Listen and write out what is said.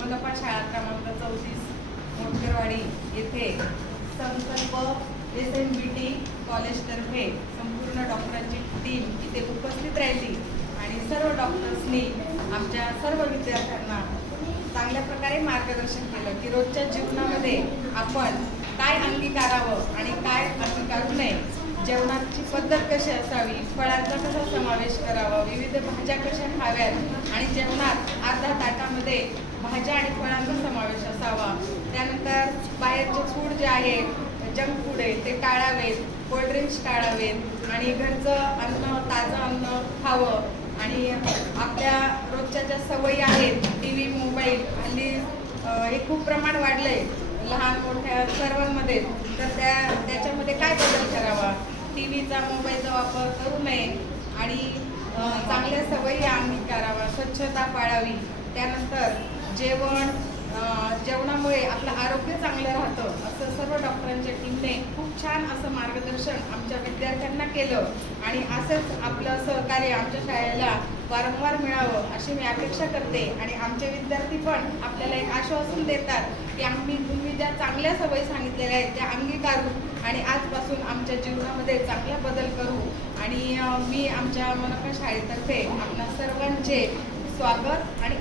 मनपा शाळा क्रमांक 34 मोटकरवाडी येथे संकल्प SNBT कॉलेजतर्फे संपूर्ण डॉक्टरांची टीम इथे उपस्थित राहिली आणि सर्व डॉक्टर्सनी आमच्या सर्व विद्यार्थ्यांना चांगल्या प्रकारे मार्गदर्शन केलं की रोजच्या जीवनामध्ये आपण काय अंगीकारावं आणि काय अंगीकारू नये, जेवणाची पद्धत कशी असावी, फळांचा कसा समावेश करावा, विविध भाज्या कशा खाव्यात आणि जेवणात अर्ध्या ताटामध्ये भाज्या आणि फळांचा समावेश असावा. त्यानंतर बाहेरचे फूड जे आहे, जंक फूड आहे ते टाळावेत, कोल्ड्रिंक्स टाळावेत आणि घरचं अन्न, ताजं अन्न खावं. आणि आपल्या रोजच्या ज्या सवयी आहेत, TV, मोबाईल, हल्ली हे खूप प्रमाण वाढलं आहे लहान मोठ्या सर्वांमध्ये, तर त्याच्यामध्ये काय बदल करावा, TVचा मोबाईलचा वापर करू नये आणि चांगल्या सवयी अंगीकारावा, स्वच्छता पाळावी. त्यानंतर जेवणामुळे आपलं आरोग्य चांगलं राहतं असं सर्व डॉक्टरांच्या टीमने खूप छान असं मार्गदर्शन आमच्या विद्यार्थ्यांना केलं आणि असंच आपलं सहकार्य आमच्या शाळेला वारंवार मिळावं अशी मी अपेक्षा करते. आणि आमचे विद्यार्थी पण आपल्याला एक आश्वासन देतात की तुम्ही ज्या चांगल्या सवयी सांगितलेल्या आहेत त्या अंगीकारू आणि आजपासून आमच्या जीवनामध्ये चांगला बदल करू. आणि मी आमच्या मनपा शाळेतर्फे आपणा सर्वांचे स्वागत आणि